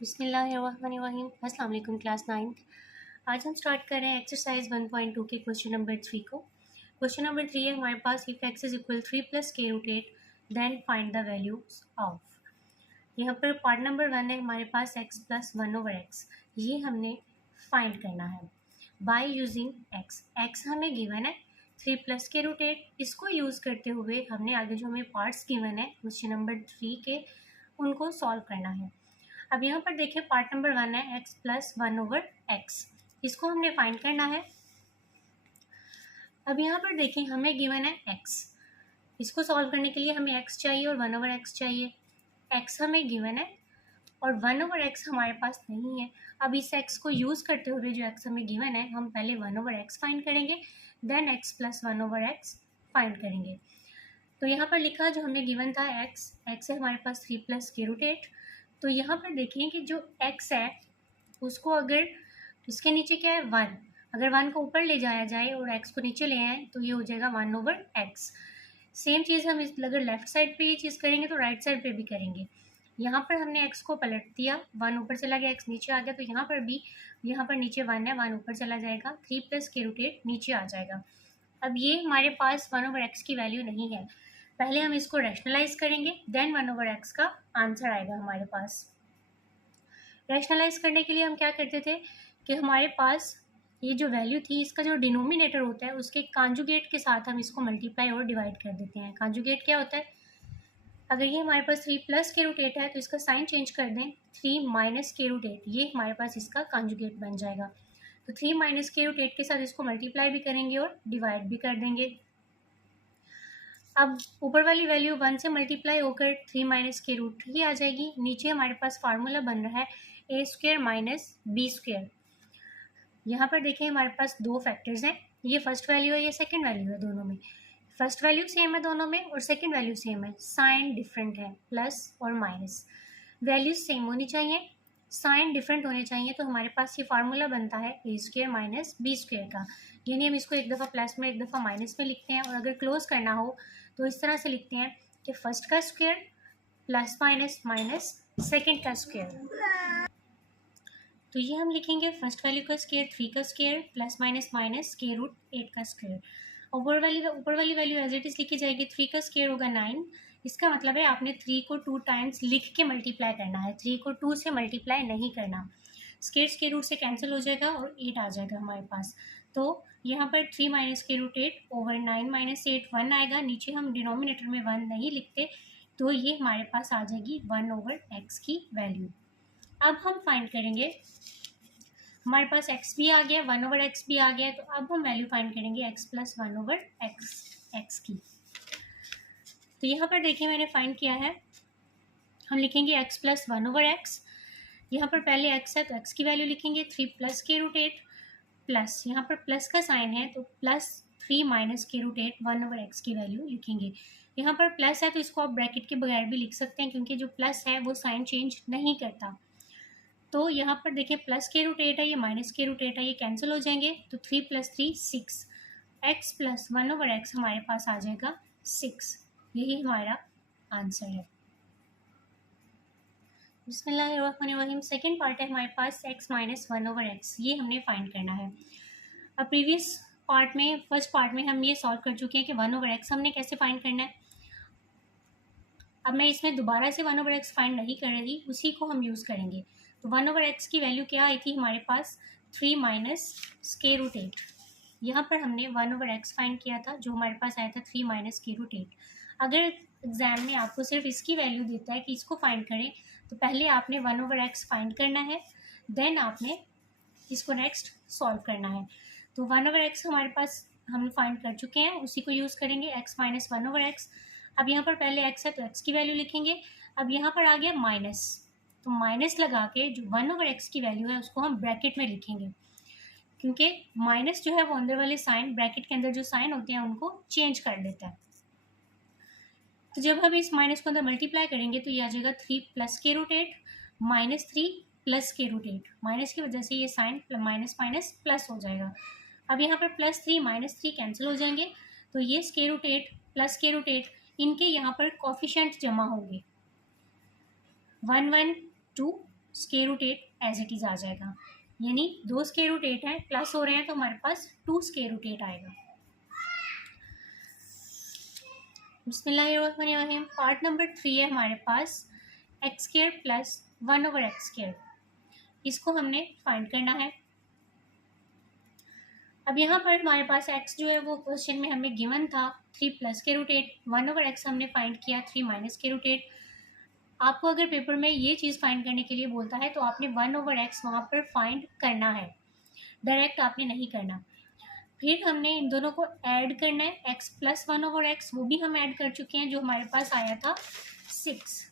बिस्मिल्लाहिर्रहमानिर्रहीम। अस्सलाम वालेकुम क्लास 9th। आज हम स्टार्ट कर रहे हैं एक्सरसाइज 1.2 के क्वेश्चन नंबर 3 को। क्वेश्चन नंबर 3 है हमारे पास, if x is equal 3 plus के root 8 then find the values of. यहाँ पर पार्ट नंबर 1 है हमारे पास एक्स प्लस 1 ओवर एक्स, ये हमने फाइंड करना है बाय यूजिंग एक्स। एक्स हमें गिवन है 3 प्लस के रूट 8, इसको यूज़ करते हुए हमने आगे जो हमें पार्ट्स गिवन है क्वेश्चन नंबर 3 के उनको सॉल्व करना है। अब यहाँ पर देखिए पार्ट नंबर 1 है एक्स प्लस 1 ओवर एक्स, इसको हमने फाइंड करना है। अब यहाँ पर देखिए हमें गिवन है एक्स, इसको सॉल्व करने के लिए हमें एक्स चाहिए और 1 ओवर एक्स चाहिए। एक्स हमें गिवन है और 1 ओवर एक्स हमारे पास नहीं है। अब इस एक्स को यूज़ करते हुए जो एक्स हमें गिवन है हम पहले 1 ओवर एक्स फाइंड करेंगे, then x plus 1 over x find करेंगे। तो यहाँ पर लिखा जो हमें गिवन था एक्स है हमारे पास 3 प्लस के रूट 8। तो यहाँ पर देखें कि जो x है उसको अगर इसके नीचे क्या है 1, अगर 1 को ऊपर ले जाया जाए और x को नीचे ले आए तो ये हो जाएगा 1 ओवर x। सेम चीज़ हम अगर लेफ्ट साइड पे ये चीज़ करेंगे तो राइट साइड पे भी करेंगे। यहाँ पर हमने x को पलट दिया, 1 ऊपर चला गया, x नीचे आ गया, तो यहाँ पर भी यहाँ पर नीचे 1 है, 1 ऊपर चला जाएगा, 3 प्लस के रूट 8 नीचे आ जाएगा। अब ये हमारे पास 1 ओवर x की वैल्यू नहीं है, पहले हम इसको रैशनलाइज करेंगे, देन 1 ओवर एक्स का आंसर आएगा हमारे पास। रैशनलाइज करने के लिए हम क्या करते थे कि हमारे पास ये जो वैल्यू थी इसका जो डिनोमिनेटर होता है उसके कांजुगेट के साथ हम इसको मल्टीप्लाई और डिवाइड कर देते हैं। कांजुगेट क्या होता है, अगर ये हमारे पास 3 प्लस के रूट 8 है तो इसका साइन चेंज कर दें, 3 माइनस के रूट 8, ये हमारे पास इसका कांजुगेट बन जाएगा। तो 3 माइनस के रूट 8 के साथ इसको मल्टीप्लाई भी करेंगे और डिवाइड भी कर देंगे। अब ऊपर वाली वैल्यू 1 से मल्टीप्लाई होकर 3 माइनस के रूट 3 आ जाएगी। नीचे हमारे पास फार्मूला बन रहा है ए स्क्वेयर माइनस बी स्क्वेयर। यहाँ पर देखें हमारे पास दो फैक्टर्स हैं, ये फर्स्ट वैल्यू है, ये सेकंड वैल्यू है। दोनों में फर्स्ट वैल्यू सेम है दोनों में और सेकंड वैल्यू सेम है, साइन डिफरेंट है, प्लस और माइनस। वैल्यूज सेम होनी चाहिए, साइन डिफरेंट होने चाहिए, तो हमारे पास ये फार्मूला बनता है ए स्क्वेयर माइनस बी स्क्वेयर का। यानी हम इसको एक दफ़ा प्लस में एक दफ़ा माइनस में लिखते हैं, और अगर क्लोज करना हो तो इस तरह से लिखते हैं कि फर्स्ट का square plus minus minus second का स्क्वायर। तो ये हम लिखेंगे फर्स्ट वैल्यू का स्क्वायर 3 का स्क्वायर प्लस माइनस माइनस के रूट 8 का स्क्वायर। ऊपर वाली वैल्यू एज इट इज़ लिखी जाएगी, 3 का स्क्वायर होगा 9। इसका मतलब है आपने 3 को 2 टाइम्स लिख के मल्टीप्लाई करना है, 3 को 2 से मल्टीप्लाई नहीं करना। स्क्वायर रूट से कैंसिल हो जाएगा और 8 आ जाएगा हमारे पास। तो यहाँ पर 3 माइनस के रूट 8 ओवर 9 माइनस 8 1 आएगा। नीचे हम डिनोमिनेटर में 1 नहीं लिखते, तो ये हमारे पास आ जाएगी 1 ओवर एक्स की वैल्यू। अब हम फाइंड करेंगे, हमारे पास x भी आ गया, 1 ओवर एक्स भी आ गया, तो अब हम वैल्यू फाइंड करेंगे x प्लस 1 ओवर एक्स की। तो यहाँ पर देखिए मैंने फाइंड किया है, हम लिखेंगे x प्लस 1 ओवर एक्स। यहाँ पर पहले x है तो x की वैल्यू लिखेंगे 3 प्लस के रूट 8 प्लस, यहाँ पर प्लस का साइन है तो प्लस 3 माइनस के रूट 8 1 ओवर एक्स की वैल्यू लिखेंगे। यहाँ पर प्लस है तो इसको आप ब्रैकेट के बगैर भी लिख सकते हैं, क्योंकि जो प्लस है वो साइन चेंज नहीं करता। तो यहाँ पर देखिए प्लस के रूट 8 है, ये माइनस के रूट 8 है, ये कैंसिल हो जाएंगे, तो 3 plus 3 6, x plus 1 over x हमारे पास आ जाएगा 6। यही हमारा आंसर है। बिस्मिल्लाहिर्रहमानिर्रहीम। सेकेंड पार्ट है हमारे पास x माइनस 1 ओवर एक्स, ये हमने फाइंड करना है। अब प्रीवियस पार्ट में, फर्स्ट पार्ट में हम ये सॉल्व कर चुके हैं कि 1 ओवर एक्स हमने कैसे फाइंड करना है। अब मैं इसमें दोबारा से 1 ओवर एक्स फाइंड नहीं कर रही, उसी को हम यूज़ करेंगे। तो 1 ओवर एक्स की वैल्यू क्या आई थी हमारे पास, 3 माइनस स्क्वायर रूट 8। यहाँ पर हमने 1 ओवर एक्स फाइंड किया था, जो हमारे पास आया था 3 माइनस स्क्वायर रूट 8। अगर एग्जाम में आपको सिर्फ इसकी वैल्यू देता है कि इसको फाइंड करें, तो पहले आपने 1 ओवर एक्स फाइंड करना है, देन आपने इसको नेक्स्ट सॉल्व करना है। तो 1 ओवर एक्स हमारे पास हम फाइंड कर चुके हैं, उसी को यूज़ करेंगे, x माइनस 1 ओवर एक्स। अब यहाँ पर पहले x है तो x की वैल्यू लिखेंगे। अब यहाँ पर आ गया माइनस, तो माइनस लगा के जो 1 ओवर एक्स की वैल्यू है उसको हम ब्रैकेट में लिखेंगे, क्योंकि माइनस जो है वो अंदर वाले साइन, ब्रैकेट के अंदर जो साइन होते हैं उनको चेंज कर देता है। तो जब हम इस माइनस को अंदर मल्टीप्लाई करेंगे तो ये आ जाएगा 3 प्लस के रूट 8 माइनस 3 प्लस के रूट 8। माइनस की वजह से ये साइन माइनस माइनस प्लस हो जाएगा। अब यहाँ पर प्लस 3 माइनस 3 कैंसिल हो जाएंगे, तो ये स्क्वायर रूट 8 प्लस के रूट 8 इनके यहाँ पर कोफिशिएंट जमा होंगे, 1 1 2 square root 8 as it is आ जाएगा, यानी 2 स्क्वायर रूट 8 है प्लस हो रहे हैं तो हमारे पास 2 स्क्वायर रूट 8 आएगा। बिस्मिल्लाहिर्रहमानिर्रहीम। पार्ट नंबर 3 है हमारे पास x square plus 1/x square. इसको हमने फाइंड करना है। अब यहाँ पर हमारे पास x जो है वो क्वेश्चन में हमें गिवन था 3 प्लस के रूट 8, 1/x हमने फाइंड किया 3 माइनस के रूट 8। आपको अगर पेपर में ये चीज़ फाइंड करने के लिए बोलता है तो आपने 1/x वहाँ पर फाइंड करना है, डायरेक्ट आपने नहीं करना। फिर हमने इन दोनों को ऐड करना है, x प्लस 1/x वो भी हम ऐड कर चुके हैं, जो हमारे पास आया था 6।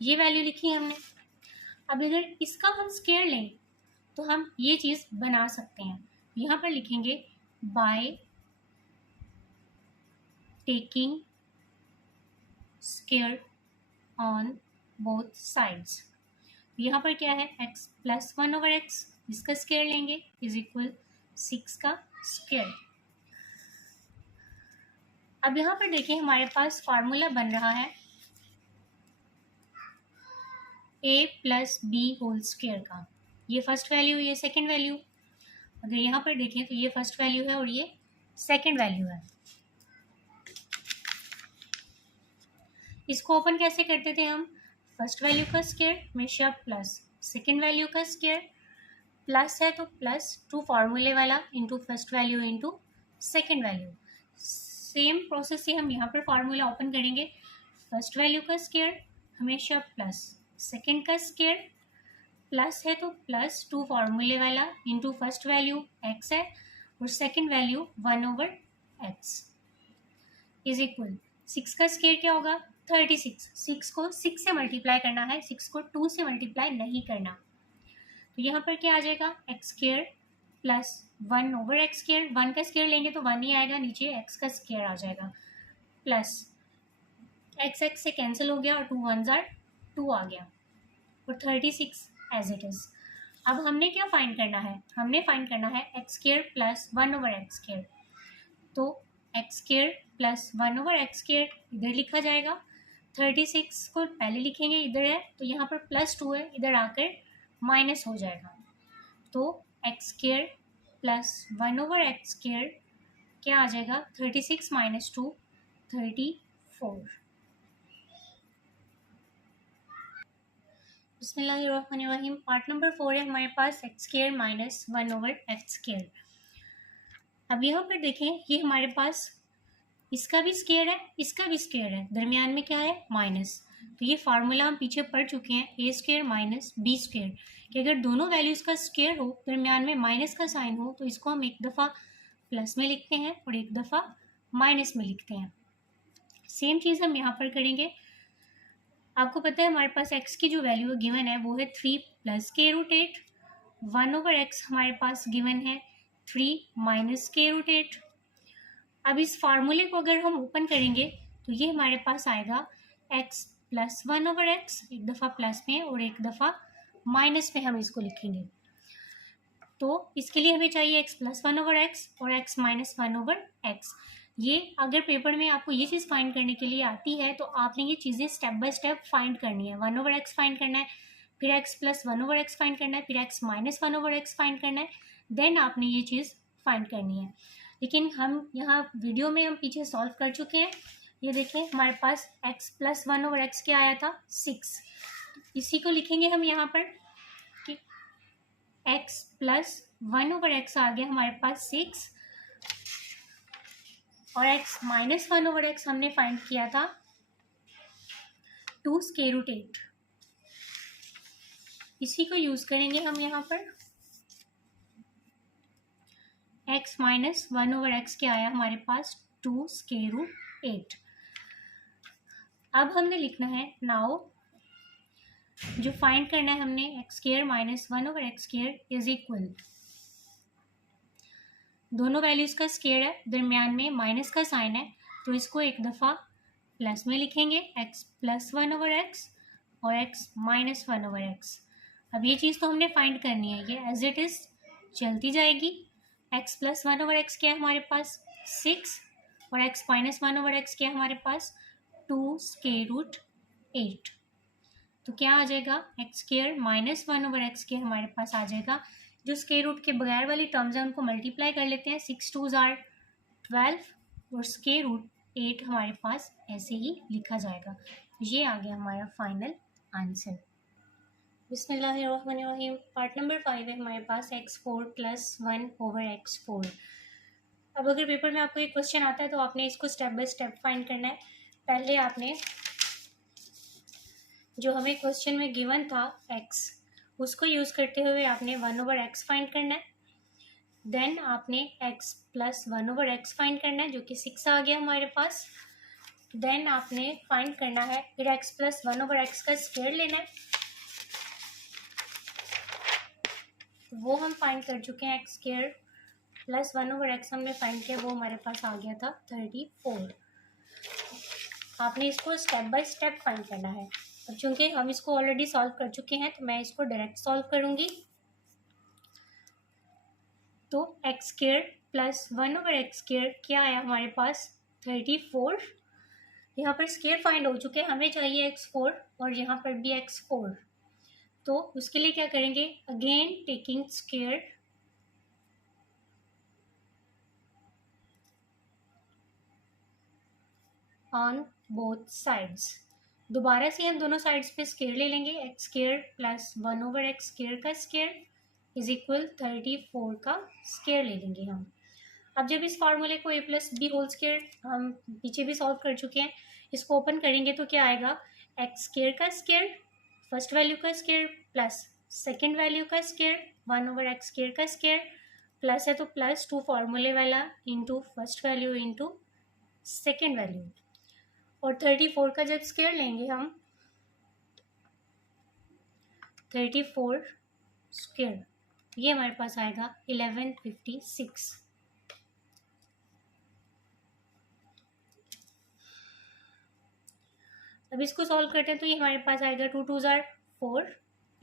ये वैल्यू लिखी हमने। अब अगर इसका हम स्क्वायर लें तो हम ये चीज़ बना सकते हैं। यहाँ पर लिखेंगे by taking square on both sides. यहाँ पर क्या है, x प्लस 1/x इसका स्क्वायर लेंगे इज इक्वल 6 का स्क्वायर। अब यहाँ पर देखिए हमारे पास फार्मूला बन रहा है a plus b whole square का। ये फर्स्ट वैल्यू, ये सेकंड वैल्यू। अगर यहाँ पर देखें तो ये फर्स्ट वैल्यू है और ये सेकंड वैल्यू है। इसको ओपन कैसे करते थे हम, फर्स्ट वैल्यू का स्क्वायर हमेशा प्लस सेकंड वैल्यू का स्क्वायर, प्लस है तो प्लस 2 फार्मूले वाला into first value into second value. Same process से हम यहाँ पर फार्मूला ओपन करेंगे, फर्स्ट वैल्यू का स्क्वायर हमेशा प्लस सेकंड का स्क्वायर, प्लस है तो प्लस 2 फार्मूले वाला इंटू फर्स्ट वैल्यू x है और second value 1/x is equal 6 का स्क्वायर क्या होगा 36। 6 को 6 से मल्टीप्लाई करना है, 6 को 2 से मल्टीप्लाई नहीं करना। तो यहाँ पर क्या आ जाएगा x square plus 1/x square. 1 का स्क्वायर लेंगे तो 1 ही आएगा, नीचे x का स्क्वायर आ जाएगा, प्लस x से कैंसिल हो गया और 2 1 जार 2 आ गया और 36 एज इट इज़। अब हमने क्या फाइंड करना है, हमने फाइंड करना है x square plus 1/x square. तो x square plus 1/x square इधर लिखा जाएगा, 36 को पहले लिखेंगे, इधर है तो यहाँ पर प्लस 2 है, इधर आकर माइनस हो जाएगा। तो x square plus 1/x square क्या आ जाएगा 36 माइनस 2 34। बिस्मिल्लाहिर्रहमानिर्रहीम। पार्ट नंबर 4 है हमारे पास x square minus 1/x square. अब यहाँ पर देखें ये हमारे पास इसका भी स्क्वायर है, इसका भी स्क्वायर है, दरमियान में क्या है माइनस। तो ये फार्मूला हम पीछे पढ़ चुके हैं, ए स्क्वायर माइनस बी स्क्वायर, कि अगर दोनों वैल्यूज़ का स्क्वायर हो, दरमियान में माइनस का साइन हो, तो इसको हम एक दफ़ा प्लस में लिखते हैं और एक दफ़ा माइनस में लिखते हैं। सेम चीज़ हम यहाँ पर करेंगे। आपको पता है हमारे पास x की जो वैल्यू गिवन है वो है 3 प्लस के रूट 8, 1/x हमारे पास गिवन है 3 माइनस के रूट 8। अब इस फार्मूले को अगर हम ओपन करेंगे तो ये हमारे पास आएगा x प्लस 1/x, एक दफ़ा प्लस में और एक दफ़ा माइनस में हम इसको लिखेंगे। तो इसके लिए हमें चाहिए x प्लस 1/x और x माइनस 1/x। ये अगर पेपर में आपको ये चीज़ फाइंड करने के लिए आती है तो आपने ये चीज़ें स्टेप बाय स्टेप फाइंड करनी है। 1/x फाइंड करना है, फिर x प्लस 1/x फाइंड करना है, फिर x माइनस 1/x फाइंड करना है, देन आपने ये चीज़ फाइंड करनी है। लेकिन हम यहाँ वीडियो में हम पीछे सॉल्व कर चुके हैं। ये देखें हमारे पास x प्लस 1/x क्या आया था 6। इसी को लिखेंगे हम यहाँ पर कि x प्लस 1/x आ गया हमारे पास 6 और x माइनस 1/x हमने फाइंड किया था 2 स्क्वायर रूट 8। इसी को यूज़ करेंगे हम यहाँ पर। x माइनस 1/x क्या आया हमारे पास 2 स्क्वायर रूट 8। अब हमने लिखना है नाउ जो फाइंड करना है हमने x square minus 1/x square is equal, दोनों वैल्यूज़ का स्क्वायर है, दरमियान में माइनस का साइन है, तो इसको एक दफ़ा प्लस में लिखेंगे x प्लस 1/x और x माइनस 1/x। अब ये चीज़ तो हमने फाइंड करनी है, ये एज इट इज़ चलती जाएगी। x प्लस 1/x क्या है हमारे पास 6 और x माइनस 1/x क्या है हमारे पास 2 स्क्वायर रूट 8। तो क्या आ जाएगा, एक्स स्क्वायर माइनस 1/x² हमारे पास आ जाएगा। जो स्क्वायर रूट के बगैर वाली टर्म्स हैं उनको मल्टीप्लाई कर लेते हैं, 6 2 ज़ार 12 और स्क्वायर रूट 8 हमारे पास ऐसे ही लिखा जाएगा। ये आ गया हमारा फाइनल आंसर। बिस्मिल्लाहिर्रहमानिर्रहीम। पार्ट नंबर 5 है हमारे पास x4 + 1/x4। अब अगर पेपर में आपको एक क्वेश्चन आता है तो आपने इसको स्टेप बाय स्टेप फाइंड करना है। पहले आपने जो हमें क्वेश्चन में गिवन था x, उसको यूज़ करते हुए आपने 1/x फाइंड करना है। देन आपने x + 1/x फाइंड करना है जो कि 6 आ गया हमारे पास। देन आपने फाइंड करना है फिर x + 1/x का स्क्वायर लेना है, वो हम फाइंड कर चुके हैं। x स्क्वायर + 1/x हमने फाइंड किया, वो हमारे पास आ गया था 34। आपने इसको स्टेप बाय स्टेप फाइंड करना है। अब चूंकि हम इसको ऑलरेडी सॉल्व कर चुके हैं तो मैं इसको डायरेक्ट सॉल्व करूंगी। तो x स्क्वायर + 1/x² क्या आया हमारे पास, 34। यहाँ पर स्क्वायर फाइंड हो चुके हैं, हमें चाहिए x4 और यहाँ पर भी x4। तो उसके लिए क्या करेंगे, again taking square on both sides. दोबारा से हम दोनों साइड्स पे स्क्वायर ले लेंगे। x स्क्वायर + 1/x² का स्क्वायर इज इक्वल 34 का स्क्वायर ले लेंगे हम। अब जब इस फार्मूले को a + b होल स्क्वायर हम पीछे भी सॉल्व कर चुके हैं, इसको ओपन करेंगे तो क्या आएगा, x स्क्वायर का स्क्वायर फर्स्ट वैल्यू का स्क्वायर प्लस सेकेंड वैल्यू का स्क्वायर 1/x² का स्क्वायर प्लस है तो +2 फार्मूले वाला into first value into second value. और 34 का जब स्क्वायर लेंगे हम, 34 स्क्वायर, ये हमारे पास आएगा 1156। अब इसको सॉल्व करते हैं तो ये हमारे पास आएगा 2 2 ज़ार 4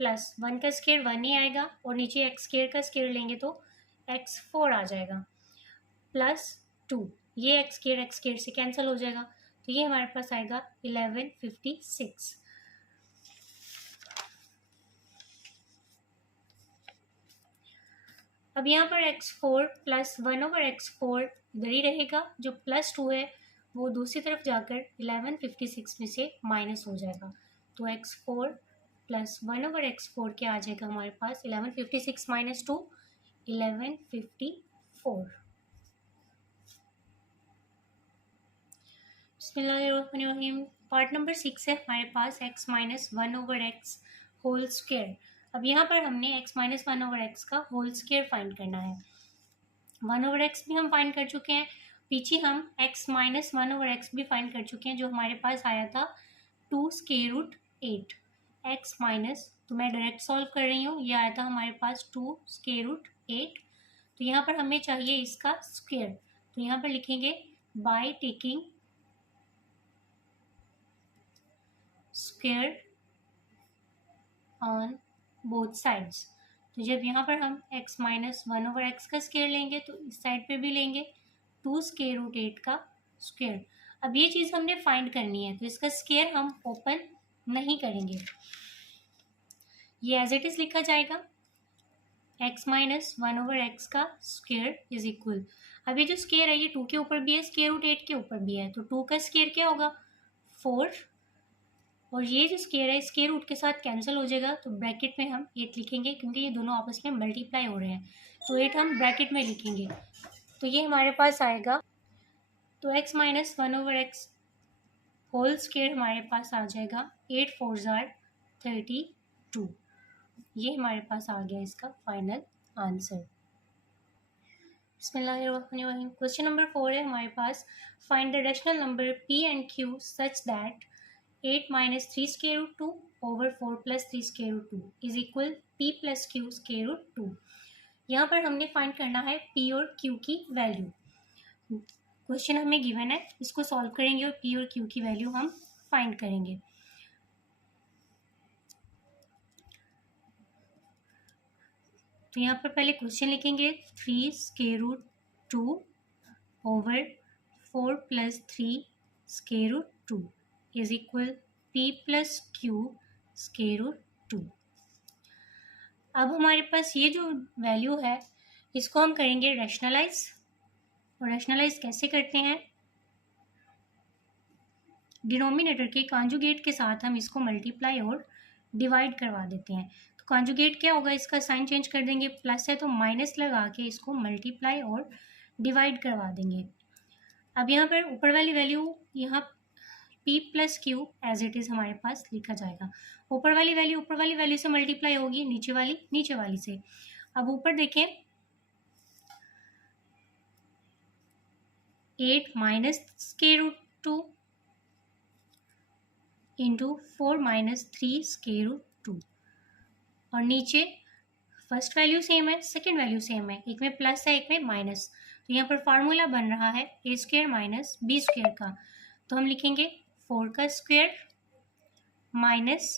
प्लस 1 का स्क्वायर 1 ही आएगा और नीचे x स्क्वायर का स्क्वायर लेंगे तो x4 आ जाएगा प्लस 2, ये x स्क्वायर से कैंसिल हो जाएगा तो ये हमारे पास आएगा 1156। अब यहाँ पर x4 + 1/x4 इधर ही रहेगा, जो +2 है वो दूसरी तरफ जाकर 1156 में से माइनस हो जाएगा। तो x4 + 1/x4 क्या आ जाएगा हमारे पास, 1156 - 2 1154। बिस्मिल्लाहिर्रहमानिर्रहीम। पार्ट नंबर 6 है हमारे पास x - 1/x होल स्क्वायर। अब यहाँ पर हमने x - 1/x का होल स्क्वायर फाइंड करना है। 1/x भी हम फाइंड कर चुके हैं, पीछे हम x - 1/x भी फाइंड कर चुके हैं, जो हमारे पास आया था 2√8 x माइनस, तो मैं डायरेक्ट सॉल्व कर रही हूँ, ये आया था हमारे पास 2√8। तो यहाँ पर हमें चाहिए इसका स्क्वायर, तो यहाँ पर लिखेंगे by taking square on both sides. तो जब यहाँ पर हम x - 1/x का स्क्वायर लेंगे तो इस साइड पे भी लेंगे 2√8 का स्क्वायर। अब ये चीज़ हमने फाइंड करनी है तो इसका स्क्वायर हम ओपन नहीं करेंगे, ये एज इट इज़ लिखा जाएगा x - 1/x का स्क्वायर इज इक्वल। अब ये जो स्क्वायर है ये 2 के ऊपर भी है, √8 के ऊपर भी है, तो 2 का स्क्वायर क्या होगा 4, और ये जो स्क्वायर है स्क्वायर रूट के साथ कैंसिल हो जाएगा, तो ब्रैकेट में हम 8 लिखेंगे क्योंकि ये दोनों आपस में मल्टीप्लाई हो रहे हैं, तो 8 हम ब्रैकेट में लिखेंगे। तो ये हमारे पास आएगा, तो x - 1/x होल स्क्वायर हमारे पास आ जाएगा 8 4 ज़ार 32। ये हमारे पास आ गया इसका फाइनल आंसर। बिस्मिल्लाहिर्रहमानिर्रहीम। क्वेश्चन नंबर 4 है हमारे पास, find the rational number p and q such that 8 - 3 √2 over 4 + 3 √2 is equal p + q √2। यहाँ पर हमने फाइंड करना है p और q की वैल्यू। क्वेश्चन हमें गिवन है, इसको सॉल्व करेंगे और p और q की वैल्यू हम फाइंड करेंगे। तो यहाँ पर पहले क्वेश्चन लिखेंगे 3 √2 over 4 + 3 √2 is equal p + q square root 2। अब हमारे पास ये जो वैल्यू है इसको हम करेंगे रैशनलाइज। और रैशनलाइज कैसे करते हैं, डिनोमिनेटर के कॉन्जुगेट के साथ हम इसको मल्टीप्लाई और डिवाइड करवा देते हैं। तो कॉन्जुगेट क्या होगा, इसका साइन चेंज कर देंगे, प्लस है तो माइनस लगा के इसको मल्टीप्लाई और डिवाइड करवा देंगे। अब यहाँ पर ऊपर वाली वैल्यू यहाँ p plus q as it is हमारे पास लिखा जाएगा। ऊपर वाली वैल्यू से मल्टीप्लाई होगी, नीचे वाली से। अब ऊपर देखें 8 minus square root 2 into 4 minus 3 square root 2, और नीचे फर्स्ट वैल्यू सेम है, सेकेंड वैल्यू सेम है, एक में प्लस है एक में माइनस। तो यहाँ पर फार्मूला बन रहा है ए स्क्वायर माइनस बी स्क्वायर का। तो हम लिखेंगे 4 का स्क्वायर माइनस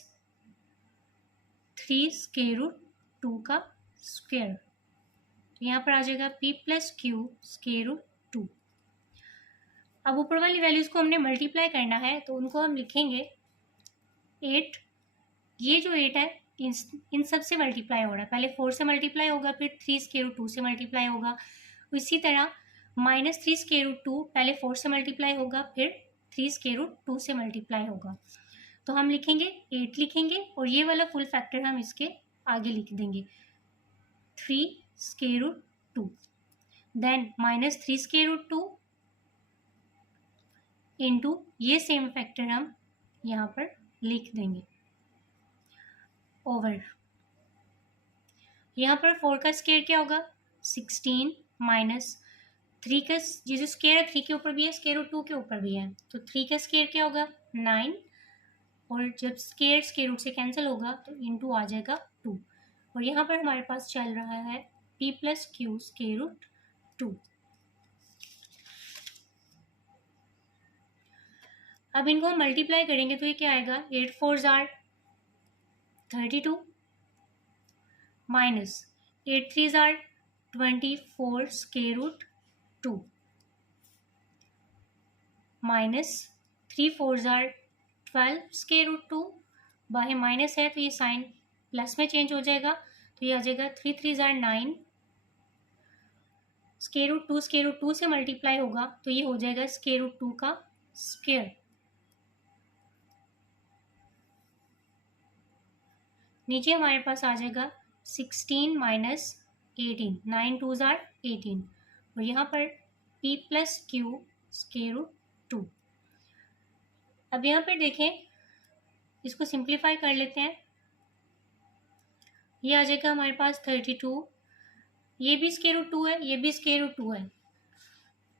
3 स्क्वायर रूट 2 का स्क्वायर। तो यहाँ पर आ जाएगा p plus q square root 2। अब ऊपर वाली वैल्यूज को हमने मल्टीप्लाई करना है तो उनको हम लिखेंगे 8, ये जो 8 है इन सब से मल्टीप्लाई हो रहा है, पहले 4 से मल्टीप्लाई होगा फिर 3 स्क्वायर रूट 2 से मल्टीप्लाई होगा। इसी तरह माइनस 3 स्क्वायर रूट 2 पहले 4 से मल्टीप्लाई होगा फिर 3 स्क्वायर रूट 2 से मल्टीप्लाई होगा। तो हम लिखेंगे 8 लिखेंगे और ये वाला फुल फैक्टर हम इसके आगे लिख देंगे 3 square root 2, then minus 3 square root 2 into ये सेम फैक्टर हम यहाँ पर लिख देंगे ओवर। यहाँ पर 4 का स्क्वायर क्या होगा 16 माइनस 3 का ये जो स्क्वायर है 3 के ऊपर भी है, स्क्वायर रूट 2 के ऊपर भी है, तो 3 का स्क्वायर क्या होगा 9, और जब स्क्वायर रूट से कैंसिल होगा तो इंटू आ जाएगा 2, और यहाँ पर हमारे पास चल रहा है p plus q square root 2। अब इनको हम मल्टीप्लाई करेंगे तो ये क्या आएगा 8 4 जार 32 माइनस 8 3 जार 24 स्क्वायर रूट 2 माइनस 3 4 जार 12 स्क्वायर रूट 2, बाहर माइनस है तो ये साइन प्लस में चेंज हो जाएगा, तो ये आ जाएगा 3 3 जार 9 स्क्वायर रूट 2 से मल्टीप्लाई होगा तो ये हो जाएगा स्क्वायर रूट 2 का स्क्वायर। नीचे हमारे पास आ जाएगा 16 माइनस 18, 9 2 जार 18, और यहाँ पर p plus q square root 2। अब यहाँ पर देखें इसको सिंप्लीफाई कर लेते हैं, ये आ जाएगा हमारे पास 32, ये भी स्क्वायर रूट 2 है ये भी स्क्वायर रूट 2 है,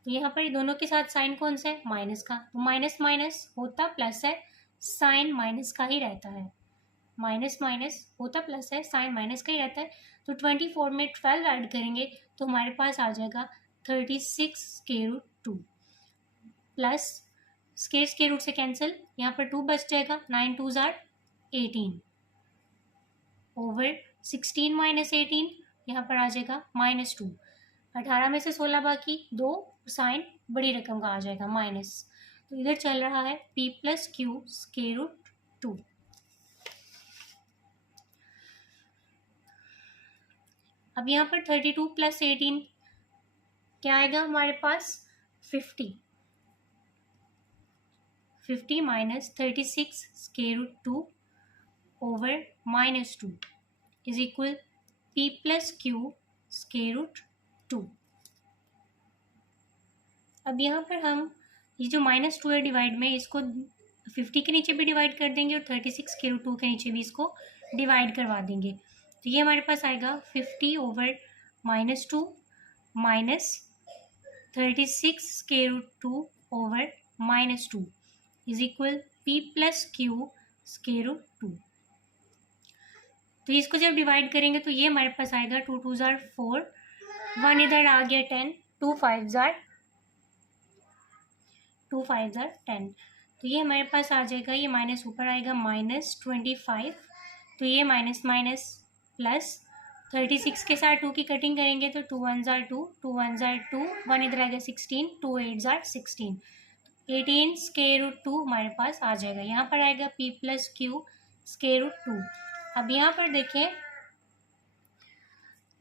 तो यहाँ पर दोनों के साथ साइन कौन सा है माइनस का, तो माइनस माइनस होता प्लस है, साइन माइनस का ही रहता है, माइनस माइनस होता प्लस है, साइन माइनस का ही रहता है। तो 24 में 12 ऐड करेंगे तो हमारे पास आ जाएगा 36 square root 2 plus square root से कैंसिल, यहाँ पर 2 बच जाएगा, 9 2 जार 18 ओवर 16 माइनस 18, यहाँ पर आ जाएगा -2, 18 में से 16 बाकी 2, साइन बड़ी रकम का आ जाएगा माइनस, तो इधर चल रहा है p plus q square root 2। अब यहाँ पर 32 प्लस 18 क्या आएगा हमारे पास 50 minus 36 square root 2 over -2 is equal p plus q square root 2। अब यहाँ पर हम ये जो -2 है डिवाइड में इसको 50 के नीचे भी डिवाइड कर देंगे और 36 स्क्वायर रूट 2 के नीचे भी इसको डिवाइड करवा देंगे, तो ये हमारे पास आएगा 50 over -2 minus 36 square root 2 over -2 is equal p plus q square root 2। तो इसको जब डिवाइड करेंगे तो ये हमारे पास आएगा 2 2 जार 4, 1 इधर आ गया 10, 2 5 जार 10, तो ये हमारे पास आ जाएगा, ये माइनस ऊपर आएगा -25, तो ये माइनस माइनस प्लस 36 के साथ 2 की कटिंग करेंगे तो 2 1 जार 2, 2 1 जार 2, 1 इधर आएगा 16, 2 8 जार 16, 18 स्क्वायर रूट 2 हमारे पास आ जाएगा। यहाँ पर आएगा p plus q square root 2। अब यहाँ पर देखें,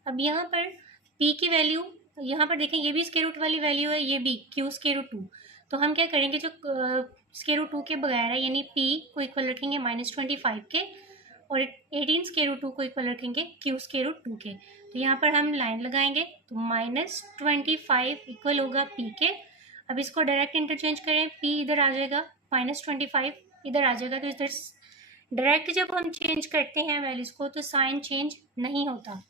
अब यहाँ पर p की वैल्यू, यहाँ पर देखें ये भी स्क्वायर रूट वाली वैल्यू है, ये भी q स्क्वायर रूट 2। तो हम क्या करेंगे, जो स्क्वायर रूट 2 के बगैर है यानी p को इक्वल रखेंगे -25 के, और 18 स्क्वायर रूट 2 को इक्वल रखेंगे q स्क्वायर रूट 2 के। तो यहाँ पर हम लाइन लगाएंगे तो -25 इक्वल होगा p के। अब इसको डायरेक्ट इंटरचेंज करें, p इधर आ जाएगा, -25 इधर आ जाएगा, तो इधर डायरेक्ट जब हम चेंज करते हैं वैल्यूज को तो साइन चेंज नहीं होता।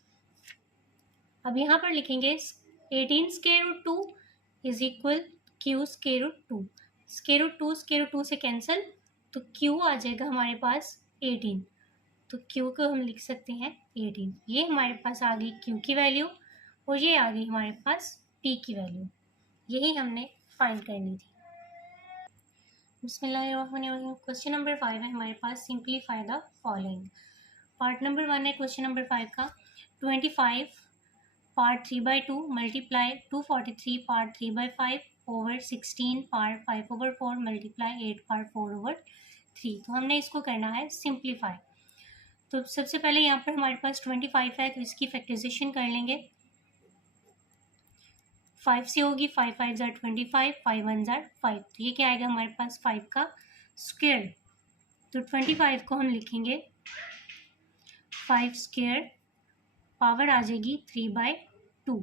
अब यहाँ पर लिखेंगे 18 square root 2 is equal q square root 2। Square root 2 से कैंसिल, तो q आ जाएगा हमारे पास 18, तो q को हम लिख सकते हैं 18। ये हमारे पास आ गई q की वैल्यू और ये आ गई हमारे पास p की वैल्यू। यही हमने फाइंड करनी थी। बिस्मिल्लाहिर्रहमानिर्रहीम। क्वेश्चन नंबर 5 है हमारे पास, simplify the following. Part number 1 है क्वेश्चन नंबर 5 का, 25 part 3/2 multiply 243 part 3/5 over 16 part 5/4 multiply 8 part 4/3। तो हमने इसको करना है सिंप्लीफाई। तो सबसे पहले यहाँ पर हमारे पास 25 है तो इसकी फैक्टराइजेशन कर लेंगे। 5 से होगी, 5 5 ज़ार 25, 5 1 ज़ार 5। तो ये क्या आएगा हमारे पास 5 का स्क्वायर। तो 25 को हम लिखेंगे 5 स्क्वायर, पावर आ जाएगी 3/2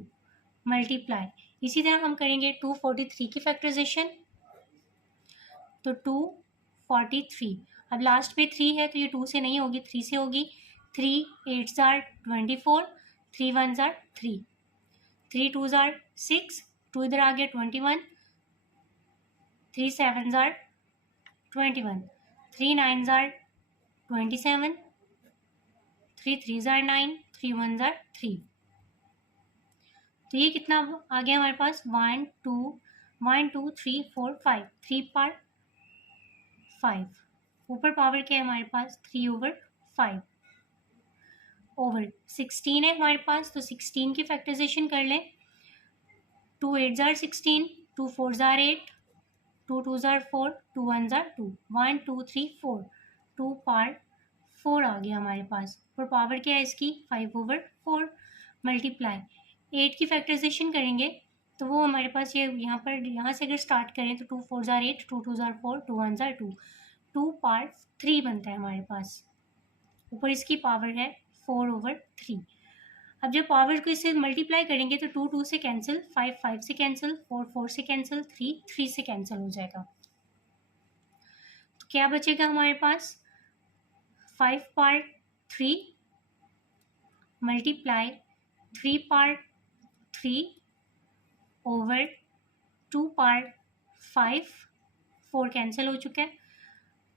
मल्टीप्लाई। इसी तरह हम करेंगे 243 की फैक्टराइजेशन, तो 243। अब लास्ट पे 3 है तो ये 2 से नहीं होगी, 3 से होगी। 3 8 ज़ार 24, 3 1 ज़ार 3, 3 2 ज़ार 6, 2 इधर आ गया 21, 3 7 ज़ार 21, 3 9 ज़ार 27, 3 3 ज़ार 9, 3 1 ज़ार 3। तो ये कितना आ गया हमारे पास 1 2 3 4 5, 3 पार 5। ऊपर पावर क्या है हमारे पास 3/5 ओवर 16 है हमारे पास, तो 16 की फैक्टराइजेशन कर लें। 2 8 ज़ार 16, 2 4 ज़ार 8, 2 2 ज़ार 4, 2 1 ज़ार 2, 1 2 3 4, 2 पार 4 आ गया हमारे पास। और पावर क्या है इसकी 5/4 मल्टीप्लाई 8 की फैक्टराइजेशन करेंगे तो वो हमारे पास ये यहाँ से अगर स्टार्ट करें तो 2 4 ज़ार 8, 2 2 ज़ार 4, 2 1 ज़ार 2, 2 पार 3 बनता है हमारे पास। ऊपर इसकी पावर है 4/3। अब जब पावर को इससे मल्टीप्लाई करेंगे तो 2 2 से कैंसिल, 5 5 से कैंसिल, 4 4 से कैंसिल, 3 3 से कैंसिल हो जाएगा। तो क्या बचेगा हमारे पास 5 part 3 multiply 3 part 3 over 2 part 5, 4 cancel हो चुका है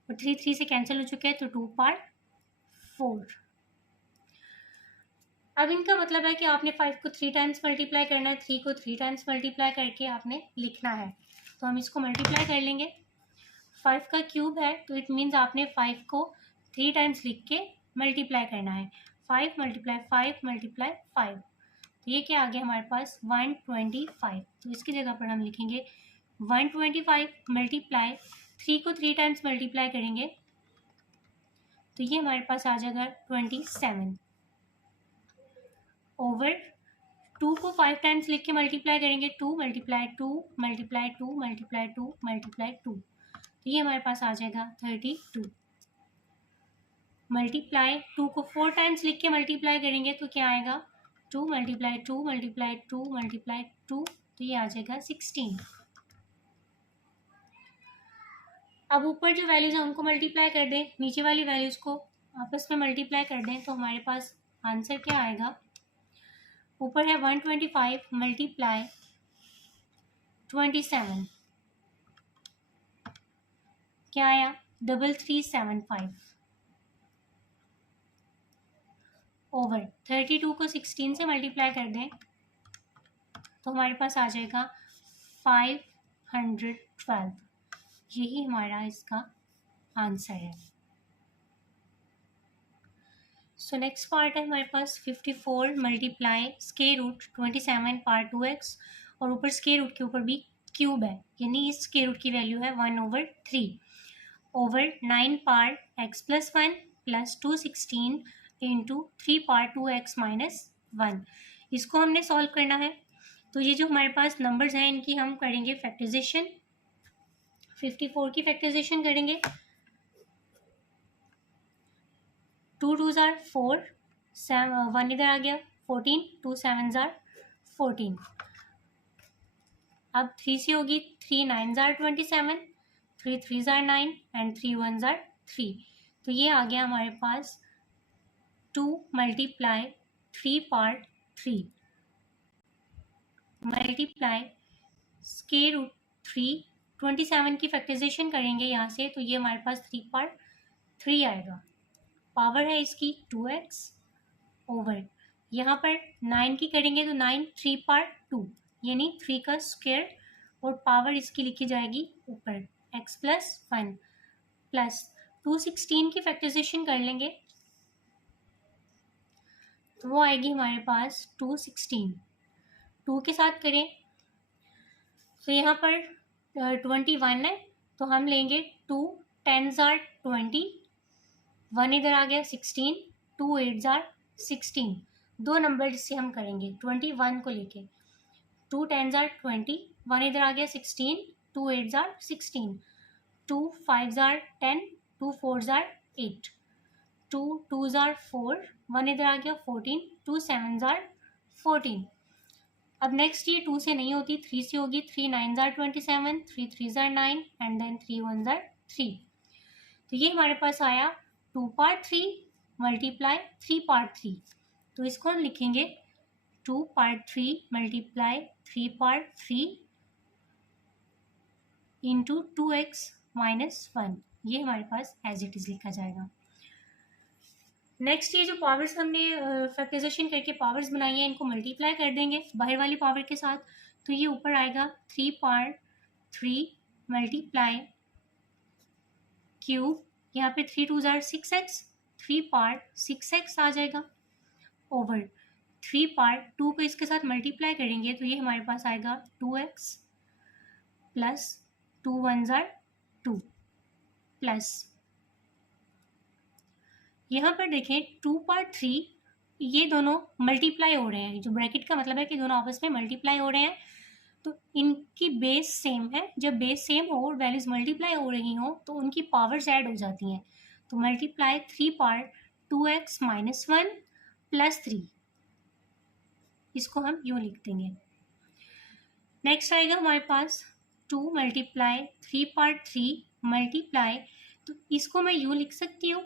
और 3 3 से कैंसिल हो चुका है, तो 2 पार्ट 4। अब इनका मतलब है कि आपने 5 को 3 टाइम्स मल्टीप्लाई करना है, 3 को 3 टाइम्स मल्टीप्लाई करके आपने लिखना है। तो हम इसको मल्टीप्लाई कर लेंगे। 5 का क्यूब है तो इट मीन्स आपने 5 को 3 टाइम्स लिख के मल्टीप्लाई करना है। 5 मल्टीप्लाई 5 मल्टीप्लाई 5, तो ये क्या आ गया हमारे पास 125। तो इसकी जगह पर हम लिखेंगे 125 मल्टीप्लाई 3 को 3 टाइम्स मल्टीप्लाई करेंगे तो ये हमारे पास आ जाएगा 27 ओवर 2 को 5 टाइम्स लिख के मल्टीप्लाई करेंगे, 2 मल्टीप्लाई 2 मल्टीप्लाई 2 मल्टीप्लाई 2 मल्टीप्लाई 2, तो ये हमारे पास आ जाएगा 32। मल्टीप्लाई 2 को 4 टाइम्स लिख के मल्टीप्लाई करेंगे तो क्या आएगा 2 मल्टीप्लाई 2 मल्टीप्लाई 2 मल्टीप्लाई 2, तो ये आ जाएगा 16। अब ऊपर जो वैल्यूज हैं उनको मल्टीप्लाई कर दें, नीचे वाली वैल्यूज को आपस में मल्टीप्लाई कर दें तो हमारे पास आंसर क्या आएगा। ऊपर है 125 मल्टीप्लाई 27, क्या आया 3375 ओवर 32 को 16 से मल्टीप्लाई कर दें तो हमारे पास आ जाएगा 512। यही हमारा इसका आंसर है। सो नेक्स्ट पार्ट है हमारे पास 54 multiply square root 27 part 2x, और ऊपर स्क्वायर रूट के ऊपर भी क्यूब है यानी इस स्क्वायर रूट की वैल्यू है 1/3 over 9 part x + 1 plus 216 into 3 part 2x minus 1। इसको हमने सॉल्व करना है। तो ये जो हमारे पास नंबर्स हैं इनकी हम करेंगे फैक्टराइजेशन। 54 की फैक्टराइजेशन करेंगे। 2 2s are 4, 1 इधर आ गया 14, 2 7s are 14। अब 3 से होगी 3 9s are 27, 3 3s are 9 and 3 1s are 3। तो ये आ गया हमारे पास 2 multiply 3 part 3 multiply square root 3। 27 की फैक्टराइजेशन करेंगे यहाँ से, तो ये हमारे पास 3 पार्ट 3 आएगा। पावर है इसकी 2x ओवर, यहाँ पर 9 की करेंगे तो 9 3 पार्ट 2 यानी 3 का स्क्वायर, और पावर इसकी लिखी जाएगी ऊपर x प्लस 1 प्लस 216 की फैक्टराइजेशन कर लेंगे तो वो आएगी हमारे पास 216। 2 के साथ करें तो यहाँ पर 21 है, तो हम लेंगे 2 10s are 20, 1 इधर आ गया 16, 2 8s are 16। दो नंबर से हम करेंगे 21 को लेके। 2 10s are 20, 1 इधर आ गया 16, 2 8s are 16, 2 5s are 10, 2 4s are 8, 2 2s are 4, 1 इधर आ गया 14, 2 7s are 14। अब नेक्स्ट ये 2 से नहीं होती, 3 से होगी। 3 9s are 27, 3 3s are 9 and then 3 1s are 3। तो ये हमारे पास आया 2 पार्ट 3 मल्टीप्लाई 3 पार्ट 3। तो इसको हम लिखेंगे 2 part 3 multiply 3 part 3 into 2x minus 1। ये हमारे पास एज इट इज लिखा जाएगा। नेक्स्ट ये जो पावर्स हमने फैक्टराइजेशन करके पावर्स बनाई हैं इनको मल्टीप्लाई कर देंगे बाहर वाली पावर के साथ। तो ये ऊपर आएगा 3 पार्ट 3 मल्टीप्लाई क्यूब, यहाँ पे 3 2s are 6x, 3 part 6x आ जाएगा ओवर 3 पार्ट 2 को इसके साथ मल्टीप्लाई करेंगे तो ये हमारे पास आएगा 2x plus 2 1s are 2 plus यहाँ पर देखें 2 पार्ट 3 ये दोनों मल्टीप्लाई हो रहे हैं। जो ब्रैकेट का मतलब है कि दोनों आपस में मल्टीप्लाई हो रहे हैं, तो इनकी बेस सेम है। जब बेस सेम हो और वैल्यूज मल्टीप्लाई हो रही हो तो उनकी पावर्स ऐड हो जाती हैं। तो multiply 3 part 2x minus 1 plus 3, इसको हम यूँ लिख देंगे। नेक्स्ट आएगा हमारे पास 2 मल्टीप्लाई 3 पार्ट 3 मल्टीप्लाई, तो इसको मैं यूँ लिख सकती हूँ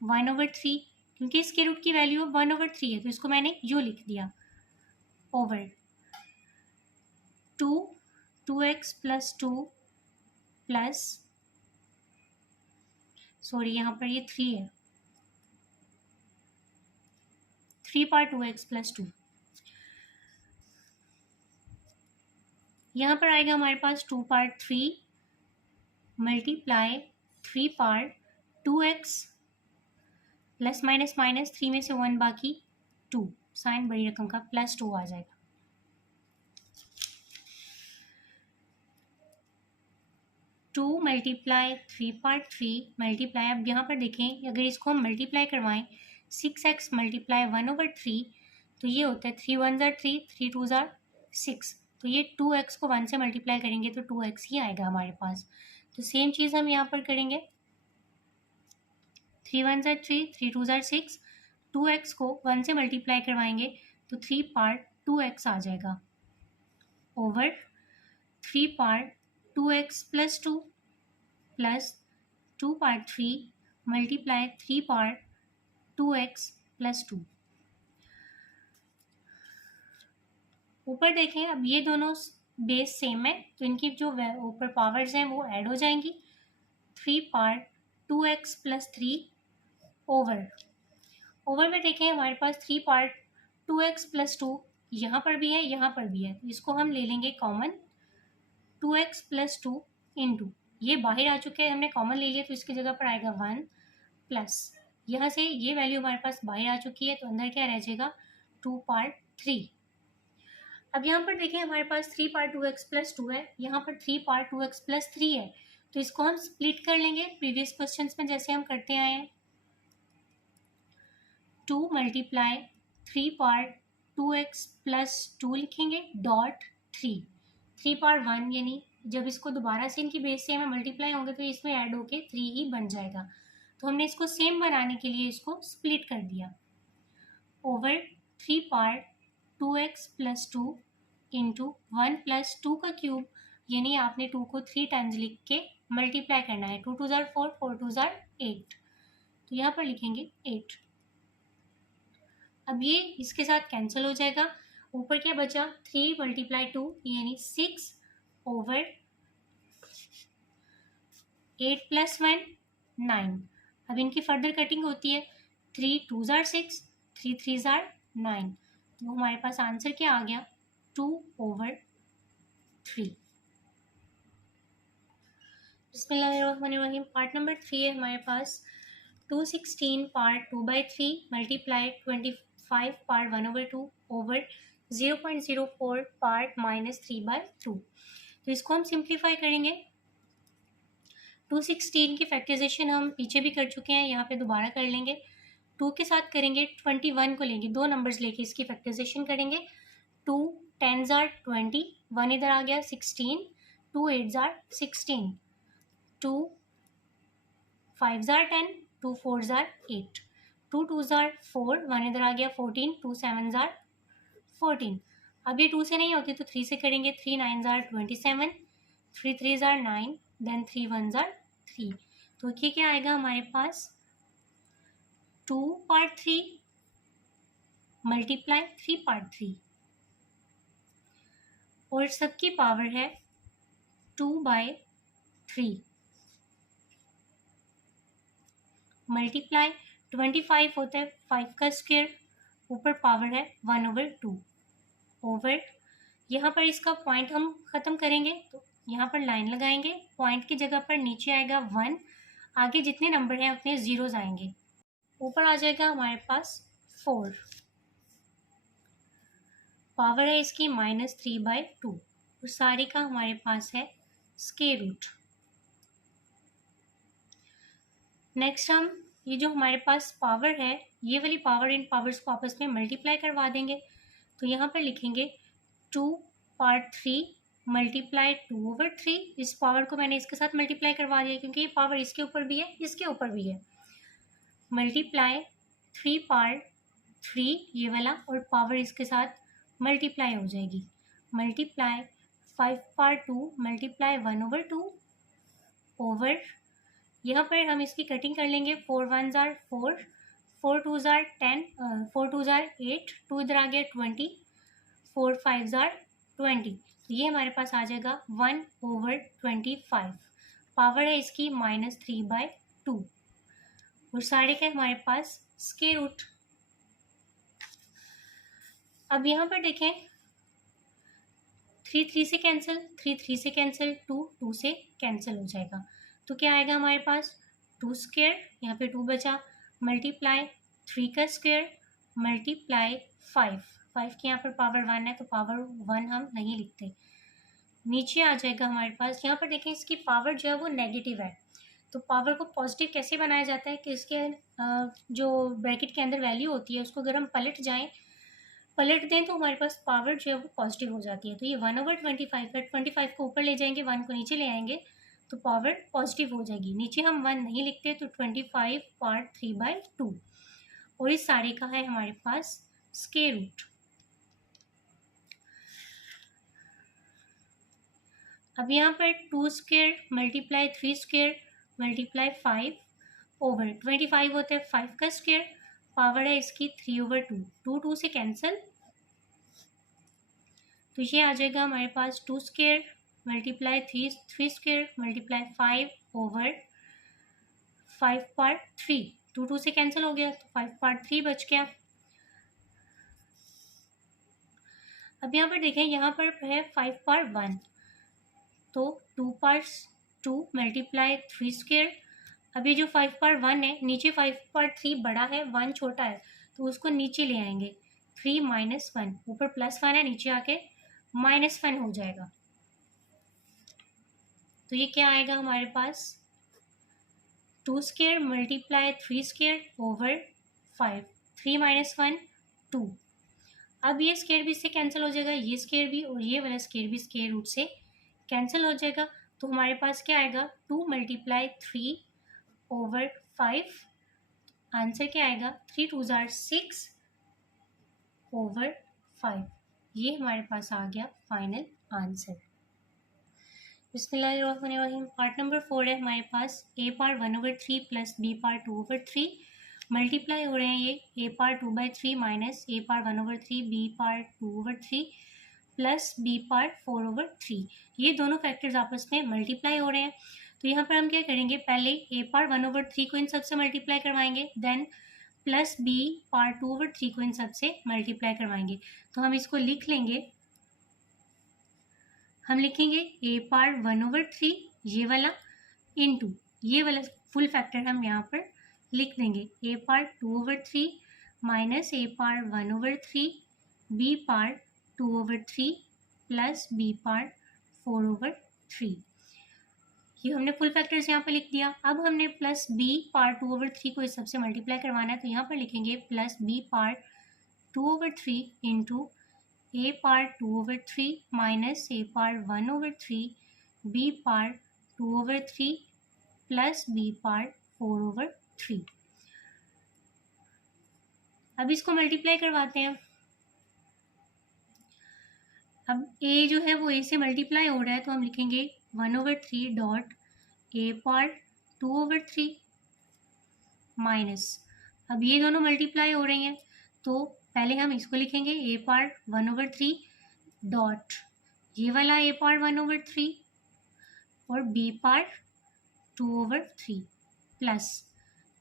1/3, क्योंकि इसके रूट की वैल्यू 1/3 है तो इसको मैंने यूँ लिख दिया over 2x plus 2 plus, sorry यहाँ पर ये 3 है, 3 पार्ट 2x प्लस 2। यहाँ पर आएगा हमारे पास 2 part 3 multiply 3 part 2x plus minus minus 3 में से 1 बाकी 2, साइन बड़ी रकम का प्लस 2 आ जाएगा। 2 मल्टीप्लाई 3 पार्ट 3 मल्टीप्लाई, अब यहाँ पर देखें अगर इसको हम मल्टीप्लाई करवाएं 6x मल्टीप्लाई 1/3 तो ये होता है 3 1s are 3, 3 2s are 6। तो ये 2x को 1 से मल्टीप्लाई करेंगे तो 2x ही आएगा हमारे पास। तो सेम चीज़ हम यहाँ पर करेंगे 3 1s are 3, 3 2s are 6, 2x को 1 से मल्टीप्लाई करवाएंगे तो 3 पार्ट 2x आ जाएगा over 3 part 2x plus 2 plus 2 part 3 multiply 3 part 2x plus 2। ऊपर देखें अब ये दोनों बेस सेम है तो इनकी जो ऊपर पावर्स हैं वो ऐड हो जाएंगी। 3 पार्ट 2x प्लस 3 ओवर में देखें हमारे पास 3 पार्ट 2x प्लस 2 यहाँ पर भी है यहाँ पर भी है, तो इसको हम ले लेंगे कॉमन 2x प्लस 2 इंटू, ये बाहर आ चुके हैं हमने कॉमन ले लिया तो इसकी जगह पर आएगा 1 प्लस, यहाँ से ये वैल्यू हमारे पास बाहर आ चुकी है तो अंदर क्या रह जाएगा 2 पार्ट 3। अब यहाँ पर देखें हमारे पास 3 पार्ट 2x प्लस 2 है, यहाँ पर 3 पार्ट 2x प्लस 3 है, तो इसको हम स्प्लिट कर लेंगे प्रीवियस क्वेश्चंस में जैसे हम करते आए हैं। 2 मल्टीप्लाई 3 पार्ट 2x प्लस 2 लिखेंगे डॉट 3 पार्ट 1, यानी जब इसको दोबारा से इनकी बेस से हमें मल्टीप्लाई होंगे तो इसमें ऐड होके 3 ही बन जाएगा। तो हमने इसको सेम बनाने के लिए इसको स्प्लिट कर दिया। Over 3 part 2x plus 2 into 1 plus 2 का क्यूब, यानी आपने 2 को 3 टाइम्स लिख के मल्टीप्लाई करना है। 2 2 ज़ार 4, 4 2 ज़ार 8, तो यहाँ पर लिखेंगे 8। अब ये इसके साथ कैंसिल हो जाएगा। ऊपर क्या बचा 3 मल्टीप्लाई 2 यानी 6 ओवर 8 प्लस 1 9। अब इनकी फर्दर कटिंग होती है। 3 2 ज़ार 6, 3 3 ज़ार 9, तो हमारे पास आंसर क्या आ गया 2 ओवर 3। बिस्मिल्लाहिर्रहमानिर्रहीम। पार्ट नंबर 3 है हमारे पास। 216 part 2/3 multiply 25 part 1/2 over 0.04 part -3/2। तो इसको हम सिंप्लीफाई करेंगे। 216 की फैक्टराइजेशन हम पीछे भी कर चुके हैं, यहाँ पे दोबारा कर लेंगे। 2 के साथ करेंगे 21 को लेंगे, दो नंबर्स लेके इसकी फैक्टराइजेशन करेंगे। 2 10 ज़ार 20, 1 इधर आ गया 16, 2 8 ज़ार 16, 2 5 ज़ार 10, 2 4 ज़ार 8, 2 2 ज़ार 4, 1 इधर आ गया 14, 2 7 ज़ार 14। अब ये 2 से नहीं होती तो 3 से करेंगे। 3 9 ज़ार 27, 3 3 ज़ार 9, देन 3 1 ज़ार 3। तो ये क्या आएगा हमारे पास 2 पार्ट 3 मल्टीप्लाई 3 पार्ट 3, और सबकी पावर है 2/3 मल्टीप्लाई 25 होता है 5 का स्क्वायर, ऊपर पावर है 1/2 ओवर। यहाँ पर इसका पॉइंट हम ख़त्म करेंगे तो यहाँ पर लाइन लगाएंगे। पॉइंट की जगह पर नीचे आएगा 1, आगे जितने नंबर हैं उतने ज़ीरोज़ आएंगे। ऊपर आ जाएगा हमारे पास 4, पावर है इसकी -3/2, और सारी का हमारे पास है स्क्वायर रूट। नेक्स्ट हम ये जो हमारे पास पावर है, ये वाली पावर इन पावर्स को आपस में मल्टीप्लाई करवा देंगे। तो यहाँ पर लिखेंगे 2 पार्ट 3 मल्टीप्लाई 2/3। इस पावर को मैंने इसके साथ मल्टीप्लाई करवा दिया क्योंकि ये पावर इसके ऊपर भी है इसके ऊपर भी है। मल्टीप्लाई 3 पार्ट 3 ये वाला, और पावर इसके साथ मल्टीप्लाई हो जाएगी। Multiply 5 part 2 multiply 1/2 over. यहाँ पर हम इसकी कटिंग कर लेंगे। 4 1 ज़ार 4, 4 2 ज़ार 10, 4 2 ज़ार 8, 2 इधर आ गया 20, 4 5 ज़ार 20। तो ये हमारे पास आ जाएगा 1/25। पावर है इसकी -3/2, और सारे का हमारे पास स्क्वायर रूट। अब यहाँ पर देखें 3 3 से कैंसिल, 3 3 से कैंसिल, 2 2 से कैंसिल हो जाएगा। तो क्या आएगा हमारे पास 2 स्क्वायर, यहाँ पे 2 बचा, मल्टीप्लाई 3 का स्क्वायर मल्टीप्लाई 5 की यहाँ पर पावर 1 है तो पावर 1 हम नहीं लिखते। नीचे आ जाएगा हमारे पास। यहाँ पर देखें इसकी पावर जो है वो नेगेटिव है, तो पावर को पॉजिटिव कैसे बनाया जाता है कि इसके जो ब्रैकेट के अंदर वैल्यू होती है उसको अगर हम पलट दें तो हमारे पास पावर जो है वो पॉजिटिव हो जाती है। तो ये 1/25 है, 25 को ऊपर ले जाएंगे, 1 को नीचे ले आएंगे तो पावर पॉजिटिव हो जाएगी। नीचे हम 1 नहीं लिखते तो 25 पार्ट 3/2, और इस सारे का है हमारे पास स्क्वायर रूट। अब यहाँ पर 2 square multiply 3 square multiply 5 over 25 होता है 5 का स्क्वायर, पावर है इसकी 3/2, 2 2 से कैंसिल, तो ये आ जाएगा हमारे पास 2 square multiply 3 square multiply 5 over 5 part 3, 2 2 से कैंसिल हो गया तो 5 पार्ट 3 बच गया। अब यहाँ पर देखें, यहाँ पर है 5 पार्ट 1, तो 2 पार्ट्स 2 मल्टीप्लाई 3 स्क्वायर। अब ये जो 5 पार्ट 1 है, नीचे 5 पार्ट 3 बड़ा है 1 छोटा है, तो उसको नीचे ले आएंगे। 3 -1, ऊपर +1 है, नीचे आके -1 हो जाएगा। तो ये क्या आएगा हमारे पास 2 square multiply 3 square over 5, 3 minus 1 2। अब ये स्क्वायर भी इससे कैंसिल हो जाएगा, ये स्क्वायर भी और ये वाला स्क्वायर भी स्क्वायर रूट से कैंसिल हो जाएगा। तो हमारे पास क्या आएगा 2 मल्टीप्लाई 3 ओवर 5, आंसर क्या आएगा 3 2 जार 6 ओवर 5। ये हमारे पास आ गया फाइनल आंसर। बिस्मिल्लाहिर्रहमानिर्रहीम। पार्ट नंबर 4 है हमारे पास a power 1/3 plus b par 2/3 multiply हो रहे हैं ये a par 2/3 minus a power 1/3 b par 2/3 plus b power 4/3। ये दोनों फैक्टर्स आपस में मल्टीप्लाई हो रहे हैं। तो यहाँ पर हम क्या करेंगे, पहले a पार 1/3 को इन सब से मल्टीप्लाई करवाएंगे, देन प्लस b पार 2/3 को इन सब से मल्टीप्लाई करवाएंगे। तो हम इसको लिख लेंगे, हम लिखेंगे a पार 1/3 ये वाला इनटू ये वाला फुल फैक्टर हम यहाँ पर लिख देंगे a par 2/3 minus a power 1/3 b par 2/3 plus b power 4/3। ये हमने फुल फैक्टर्स यहाँ पर लिख दिया। अब हमने प्लस b पार 2/3 को इस सबसे मल्टीप्लाई करवाना है, तो यहाँ पर लिखेंगे plus b par 2/3 into a par 2/3 minus a power 1/3 b par 2/3 plus b power 4/3। अब इसको मल्टीप्लाई करवाते हैं। अब a जो है वो a से मल्टीप्लाई हो रहा है, तो हम लिखेंगे 1/3 डॉट a पार 2/3 माइनस, अब ये दोनों मल्टीप्लाई हो रही हैं, तो पहले हम इसको लिखेंगे a पार 1/3 डॉट ये वाला a पार 1/3 और b par 2/3 plus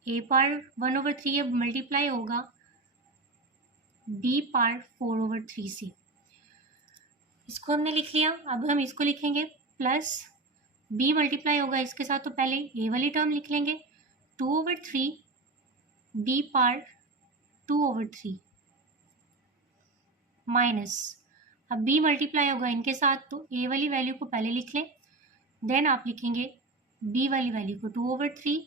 a power 1/3 अब मल्टीप्लाई होगा b पार 4/3 से। इसको हमने लिख लिया। अब हम इसको लिखेंगे प्लस b मल्टीप्लाई होगा इसके साथ, तो पहले a वाली टर्म लिख लेंगे 2/3 b पार 2/3 माइनस, अब b मल्टीप्लाई होगा इनके साथ, तो a वाली वैल्यू को पहले लिख लें, देन आप लिखेंगे b वाली वैल्यू को 2/3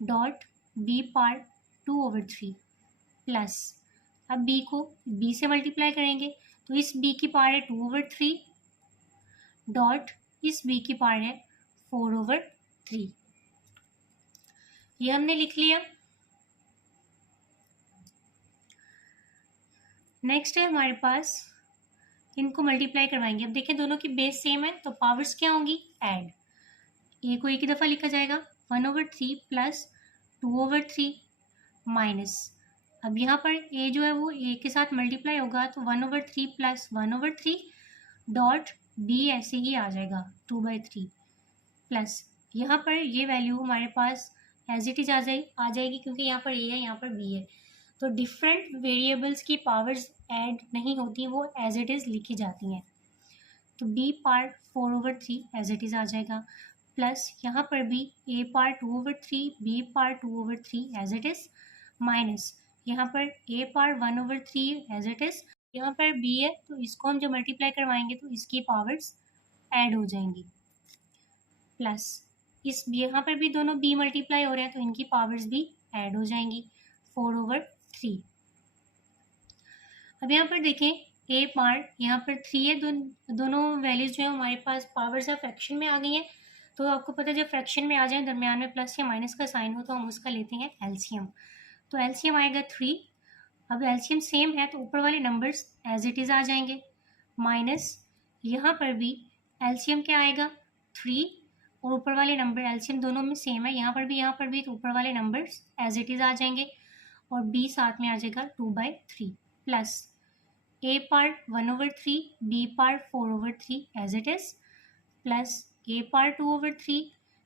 डॉट b पार 2/3 प्लस, अब b को b से मल्टीप्लाई करेंगे, तो इस b की पावर है 2/3 डॉट इस b की पावर है 4/3। ये हमने लिख लिया। नेक्स्ट है हमारे पास, इनको मल्टीप्लाई करवाएंगे। अब देखें दोनों की बेस सेम है, तो पावर्स क्या होंगी ऐड। ए को एक ही दफ़ा लिखा जाएगा 1/3 प्लस 2/3 माइनस, अब यहाँ पर ए जो है वो ए के साथ मल्टीप्लाई होगा, तो 1/3 प्लस 1/3 डॉट बी ऐसे ही आ जाएगा 2/3 प्लस, यहाँ पर ये वैल्यू हमारे पास एज इट इज आ जाएगी क्योंकि यहाँ पर ए है यहाँ पर बी है। तो डिफरेंट वेरिएबल्स की पावर्स ऐड नहीं होती, वो एज इट इज़ लिखी जाती हैं। तो b part 4/3 as it is आ जाएगा, प्लस यहाँ पर भी a part 2/3 b part 2/3 as it is, minus यहाँ पर a part 1/3 as it is, यहाँ पर b है तो इसको हम जब मल्टीप्लाई करवाएंगे तो इसकी पावर्स ऐड हो जाएंगी, प्लस इस यहाँ पर भी दोनों b मल्टीप्लाई हो रहे हैं तो इनकी पावर्स भी ऐड हो जाएंगी 4/3। अब यहाँ पर देखें a पार्ट यहाँ पर 3 है, दोनों वैल्यूज जो है हमारे पास पावर्स या फ्रैक्शन में आ गई हैं। तो आपको पता है जब फ्रैक्शन में आ जाए दरमियान में प्लस या माइनस का साइन हो तो हम उसका लेते हैं एलसीएम। तो एलसीएम आएगा 3। अब एलसीएम सेम है तो ऊपर वाले नंबर्स एज इट इज़ आ जाएंगे, माइनस यहाँ पर भी एलसीएम क्या आएगा 3 और ऊपर वाले नंबर एलसीएम दोनों में सेम है, यहाँ पर भी तो ऊपर वाले नंबर्स एज इट इज़ आ जाएंगे और b साथ में आ जाएगा 2/3 plus a part 1/3 b part 4/3 as it is, plus a part 2/3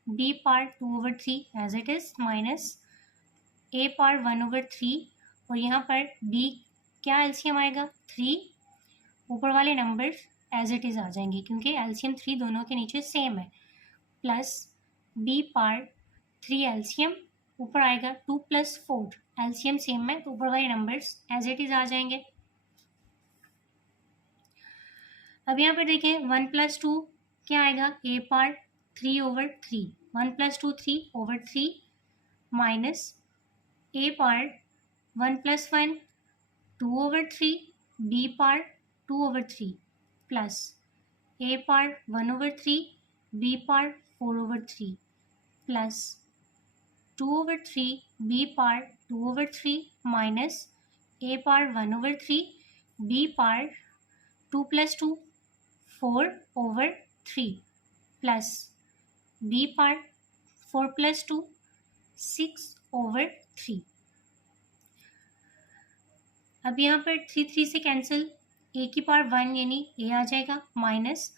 b part 2/3 as it is, minus a part 1/3 और यहाँ पर b क्या एलसीएम आएगा 3, ऊपर वाले नंबर्स एज इट इज़ आ जाएंगे क्योंकि एलसीएम 3 दोनों के नीचे सेम है, प्लस b पार्ट 3 एलसीएम ऊपर आएगा 2 + 4 एलसीएम सेम है तो ऊपर वाले नंबर्स एज इट इज़ आ जाएंगे। अब यहाँ पर देखें 1 + 2 क्या आएगा a part 3/3, 1 + 2 3/3 minus a power 1 + 1 2/3, b par 2/3 plus a power 1/3, b power 4/3 plus 2/3, b par 2/3 minus a power 1/3, b power 2 + 2 4/3 plus b power 4 + 2 6/3। अब यहाँ पर 3 से कैंसिल, a की पावर 1 यानी a आ जाएगा माइनस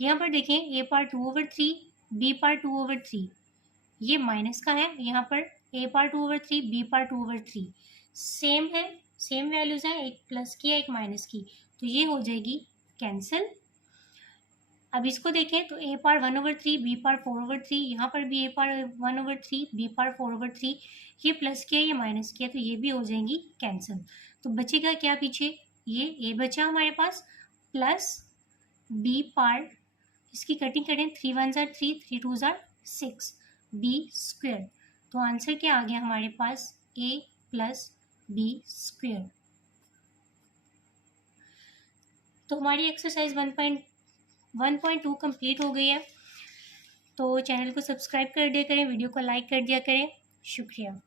यहाँ पर देखें a पार 2/3, b पार 2/3, ये माइनस का है, यहाँ पर a par 2/3, b par 2/3 same है, सेम वैल्यूज हैं, एक प्लस की है एक माइनस की, तो ये हो जाएगी कैंसिल। अब इसको देखें तो a पार 1/3, b पार 4/3, यहाँ पर भी a पार 1/3, b पार 4/3, ये प्लस किया ये माइनस किया, तो ये भी हो जाएंगी कैंसिल। तो बचेगा क्या पीछे, ये a बचा हमारे पास प्लस b पार, इसकी कटिंग करें 3 × 1 = 3, 3 × 2 = 6 b²। तो आंसर क्या आ गया हमारे पास a + b²। तो हमारी एक्सरसाइज 1.2 कंप्लीट हो गई है। तो चैनल को सब्सक्राइब कर दिया करें, वीडियो को लाइक कर दिया करें। शुक्रिया।